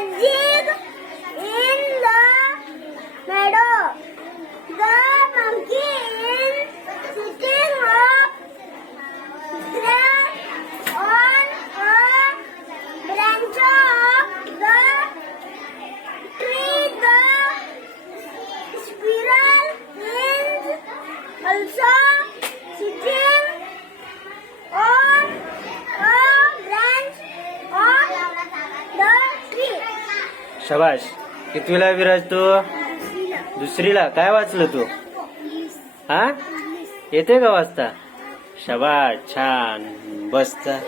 masjid in the meadow. The monkey is sitting up there on a branch of the tree. The squirrel is also शबाश कितवीला विराज तू? दुसरीला. काय वाचलं तू? हा? येते का वाचता? शबाश छान. बसता